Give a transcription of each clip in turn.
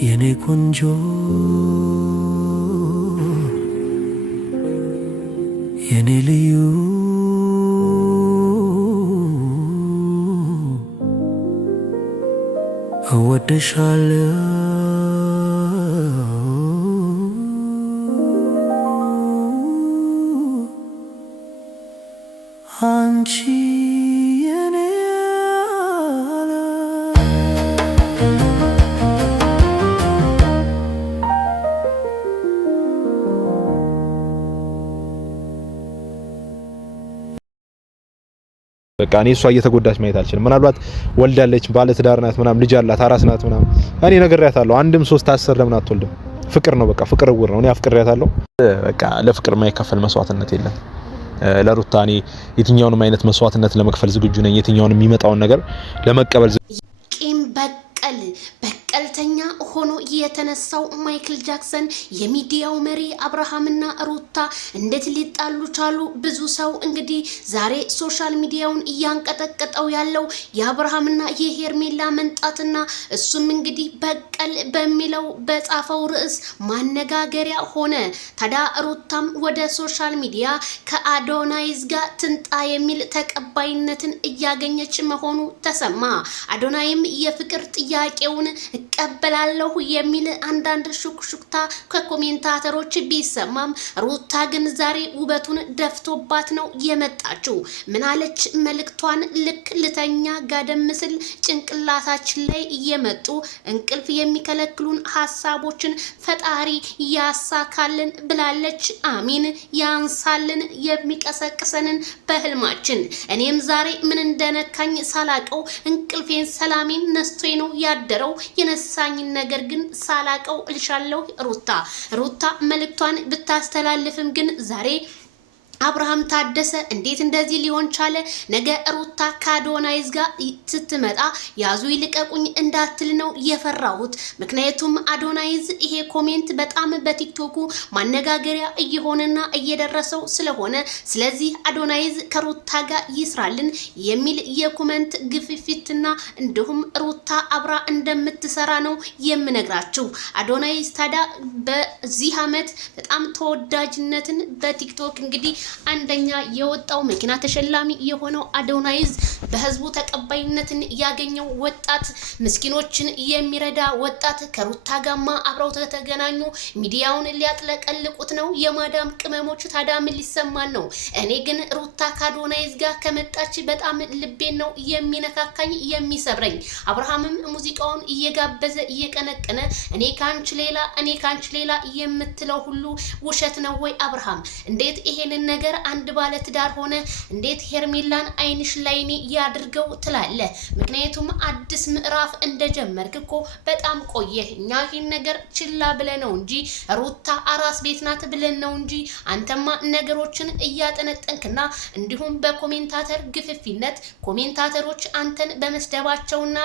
የኔ ቆንጆ የኔ ልዩ እወድሻለሁ አንቺ የኔ በቃ እኔ እሷ እየተጎዳች ማየት አልችልም። ምናልባት ወልዳለች፣ ባለ ትዳር ናት፣ ምናምን ልጅ አላት፣ አራስ ናት ምናምን እኔ ነግሬያታለሁ። አንድም 3 10 ለምን አትወልድም? ፍቅር ነው በቃ ፍቅር እውር ነው። እኔ አፍቅሬያታለሁ። በቃ ለፍቅር የማይከፈል መስዋዕትነት የለም። ለሩታ እኔ የትኛውንም አይነት መስዋዕትነት ለመክፈል ዝግጁ ነኝ። የትኛውንም የሚመጣውን ነገር ለመቀበል ቂም በቀልተኛ ሆኖ የተነሳው ማይክል ጃክሰን የሚዲያው መሪ አብርሃምና ሩታ እንዴት ሊጣሉ ቻሉ? ብዙ ሰው እንግዲህ ዛሬ ሶሻል ሚዲያውን እያንቀጠቀጠው ያለው የአብርሃምና የሄርሜላ መንጣትና እሱም እንግዲህ በቀል በሚለው በጻፈው ርዕስ ማነጋገሪያ ሆነ። ታዲያ ሩታም ወደ ሶሻል ሚዲያ ከአዶናይዝ ጋር ትንጣ የሚል ተቀባይነትን እያገኘች መሆኑ ተሰማ። አዶናይም የፍቅር ጥያቄውን እቀበላለሁ የሚል አንዳንድ ሹክሹክታ ከኮሜንታተሮች ቢሰማም ሩታ ግን ዛሬ ውበቱን ደፍቶባት ነው የመጣችው። ምናለች? መልእክቷን ልክ ልተኛ ጋደም ምስል ጭንቅላታችን ላይ እየመጡ እንቅልፍ የሚከለክሉን ሀሳቦችን ፈጣሪ ያሳካልን ብላለች። አሚን። ያንሳልን የሚቀሰቅሰንን በህልማችን። እኔም ዛሬ ምን እንደነካኝ ሳላቀው እንቅልፌን ሰላሜን ነስቶኝ ነው ያደረው። የነሳኝን ነገር ግን ሳላቀው እልሻለሁ። ሩታ መልእክቷን ብታስተላልፍም ግን ዛሬ አብርሃም ታደሰ እንዴት እንደዚህ ሊሆን ቻለ? ነገ ሩታ ከአዶናይዝ ጋር ስትመጣ ያዙ ይልቀቁኝ እንዳትል ነው የፈራሁት። ምክንያቱም አዶናይዝ ይሄ ኮሜንት በጣም በቲክቶኩ ማነጋገሪያ እየሆነና እየደረሰው ስለሆነ ስለዚህ አዶናይዝ ከሩታ ጋር ይስራልን የሚል የኮሜንት ግፍፊትና እንዲሁም ሩታ አብራ እንደምትሰራ ነው የምነግራችሁ። አዶናይዝ ታዲያ በዚህ አመት በጣም ተወዳጅነትን በቲክቶክ እንግዲህ አንደኛ የወጣው መኪና ተሸላሚ የሆነው አዶናይዝ በህዝቡ ተቀባይነትን ያገኘው ወጣት ምስኪኖችን የሚረዳ ወጣት ከሩታ ጋማ አብረው ተገናኙ። ሚዲያውን ሊያጥለቀልቁት ነው የማዳም ቅመሞች። ታዲያ ምን ሊሰማን ነው? እኔ ግን ሩታ ከአዶናይዝ ጋር ከመጣች በጣም ልቤን ነው የሚነካካኝ የሚሰብረኝ። አብርሃምም ሙዚቃውን እየጋበዘ እየቀነቀነ እኔ ካንቺ ሌላ የምትለው ሁሉ ውሸት ነው ወይ? አብርሃም እንዴት ይሄንን ነገር አንድ ባለ ትዳር ሆነ እንዴት ሄርሜላን አይንሽ ላይኔ ያድርገው ትላለ? ምክንያቱም አዲስ ምዕራፍ እንደጀመርክ እኮ በጣም ቆየ። እኛ ይሄን ነገር ችላ ብለን ነው እንጂ ሩታ አራስ ቤት ናት ብለን ነው እንጂ አንተማ ነገሮችን እያጠነጠንክና እንዲሁም በኮሜንታተር ግፍፊነት ኮሜንታተሮች አንተን በመስደባቸውና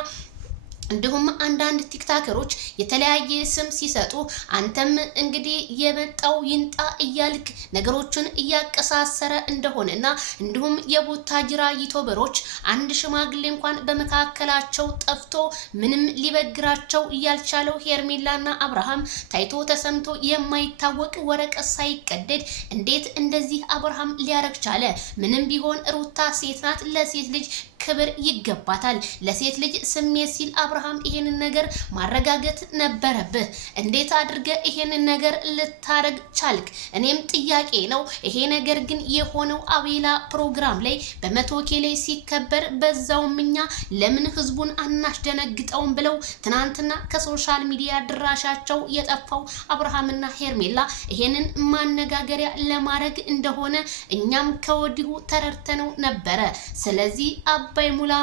እንዲሁም አንዳንድ ቲክታከሮች የተለያየ ስም ሲሰጡ አንተም እንግዲህ የመጣው ይንጣ እያልክ ነገሮችን እያቀሳሰረ እንደሆነና እንዲሁም የቡታጅራ ዩቲዩበሮች አንድ ሽማግሌ እንኳን በመካከላቸው ጠፍቶ ምንም ሊበግራቸው ያልቻለው ሄርሜላና አብርሃም ታይቶ ተሰምቶ የማይታወቅ ወረቀት ሳይቀደድ እንዴት እንደዚህ አብርሃም ሊያረግ ቻለ? ምንም ቢሆን ሩታ ሴት ናት። ለሴት ልጅ ክብር ይገባታል። ለሴት ልጅ ስሜት ሲል አብርሃም ይሄንን ነገር ማረጋገጥ ነበረብህ። እንዴት አድርገ ይሄንን ነገር ልታረግ ቻልክ? እኔም ጥያቄ ነው። ይሄ ነገር ግን የሆነው አቤላ ፕሮግራም ላይ በ100K ላይ ሲከበር በዛውም እኛ ለምን ህዝቡን አናስደነግጠውም ብለው ትናንትና ከሶሻል ሚዲያ ድራሻቸው የጠፋው አብርሃምና ሄርሜላ ይሄንን ማነጋገሪያ ለማድረግ እንደሆነ እኛም ከወዲሁ ተረድተነው ነበረ። ስለዚህ አባይ ሙላ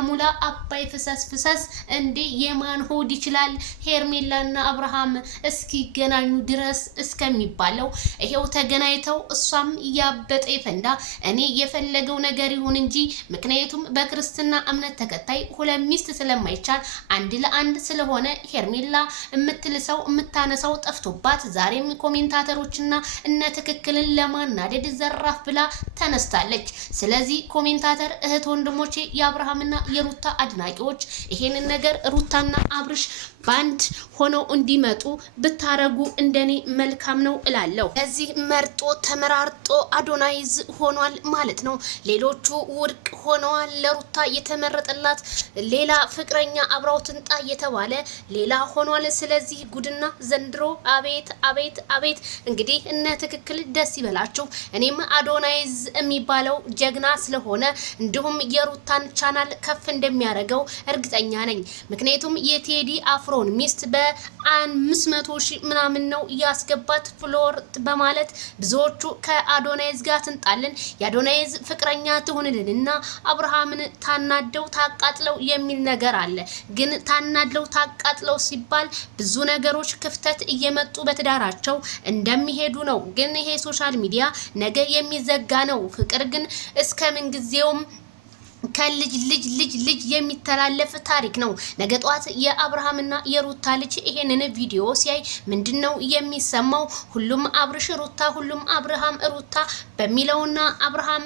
አባይ ፍሰስ እንዴ የማን ሆድ ይችላል? ሄርሜላና አብርሃም እስኪገናኙ ድረስ እስከሚባለው ይሄው ተገናኝተው እሷም ያበጠ ይፈንዳ። እኔ የፈለገው ነገር ይሁን እንጂ ምክንያቱም በክርስትና እምነት ተከታይ ሁለት ሚስት ስለማይቻል አንድ ለአንድ ስለሆነ ሄርሜላ የምትልሰው የምታነሳው ጠፍቶባት ዛሬም ኮሜንታተሮችና እነ ትክክልን ለማናደድ ዘራፍ ብላ ተነስታለች። ስለዚህ ኮሜንታተር እህት ወንድሞቼ የአብርሃምና የሩታ አድናቂዎች ይሄንን ነገር ሩታና አብርሽ ባንድ ሆነው እንዲመጡ ብታረጉ እንደኔ መልካም ነው እላለሁ። ለዚህ መርጦ ተመራርጦ አዶናይዝ ሆኗል ማለት ነው። ሌሎቹ ውድቅ ሆነዋል። ለሩታ የተመረጠላት ሌላ ፍቅረኛ አብራው ትንጣ የተባለ ሌላ ሆኗል። ስለዚህ ጉድና ዘንድሮ አቤት አቤት አቤት። እንግዲህ እነ ትክክል ደስ ይበላቸው። እኔም አዶናይዝ የሚባለው ጀግና ስለሆነ እንዲሁም የሩታን ቻናል ከፍ እንደሚያደርገው እርግጠኛ ነኝ። ምክንያቱም የቴዲ አፍሮ ሚስት በ500,000 ምናምን ነው ያስገባት ፍሎር በማለት ብዙዎቹ ከአዶናይዝ ጋር ትንጣልን የአዶናይዝ ፍቅረኛ ትሆንልንና አብርሃምን ታናደው ታቃጥለው የሚል ነገር አለ። ግን ታናደው ታቃጥለው ሲባል ብዙ ነገሮች ክፍተት እየመጡ በትዳራቸው እንደሚሄዱ ነው። ግን ይሄ ሶሻል ሚዲያ ነገ የሚዘጋ ነው። ፍቅር ግን እስከ ምን ጊዜውም ከልጅ ልጅ የሚተላለፍ ታሪክ ነው። ነገ ጧት የአብርሃምና የሩታ ልጅ ይሄንን ቪዲዮ ሲያይ ምንድነው የሚሰማው? ሁሉም አብርሽ ሩታ፣ ሁሉም አብርሃም ሩታ በሚለውና አብርሃም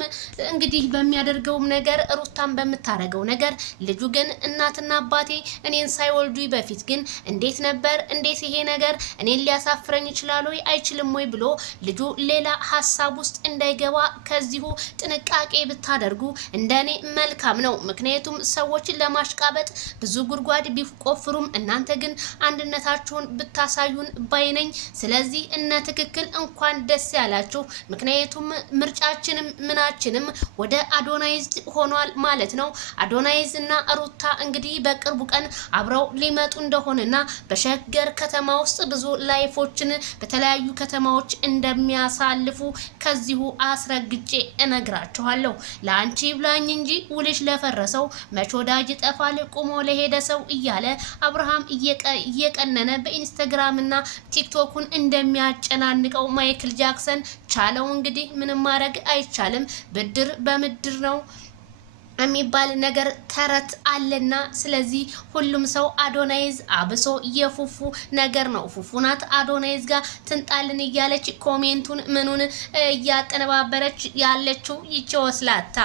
እንግዲህ በሚያደርገው ነገር ሩታን በምታረገው ነገር ልጁ ግን እናትና አባቴ እኔን ሳይወልዱ በፊት ግን እንዴት ነበር? እንዴት ይሄ ነገር እኔን ሊያሳፍረኝ ይችላል ወይ አይችልም ወይ ብሎ ልጁ ሌላ ሀሳብ ውስጥ እንዳይገባ ከዚሁ ጥንቃቄ ብታደርጉ እንደኔ መልካም ነው። ምክንያቱም ሰዎች ለማሽቃበጥ ብዙ ጉድጓድ ቢቆፍሩም እናንተ ግን አንድነታችሁን ብታሳዩን ባይነኝ። ስለዚህ እነ ትክክል እንኳን ደስ ያላችሁ። ምክንያቱም ምርጫችንም ምናችንም ወደ አዶናይዝ ሆኗል ማለት ነው። አዶናይዝ እና ሩታ እንግዲህ በቅርቡ ቀን አብረው ሊመጡ እንደሆነና በሸገር ከተማ ውስጥ ብዙ ላይፎችን በተለያዩ ከተማዎች እንደሚያሳልፉ ከዚሁ አስረግጬ እነግራችኋለሁ። ለአንቺ ብላኝ እንጂ ውልሽ ለፈረሰው መች ወዳጅ ጠፋል ቁሞ ለሄደ ሰው እያለ አብርሃም እየቀነነ በኢንስታግራም እና ቲክቶኩን እንደሚያጨናንቀው ማይክል ጃክሰን ቻለው። እንግዲህ ምንም ማድረግ አይቻልም። ብድር በምድር ነው የሚባል ነገር ተረት አለና ስለዚህ ሁሉም ሰው አዶናይዝ አብሶ የፉፉ ነገር ነው። ፉፉናት አዶናይዝ ጋር ትንጣልን እያለች ኮሜንቱን ምኑን እያቀነባበረች ያለችው ይቺ ወስላታ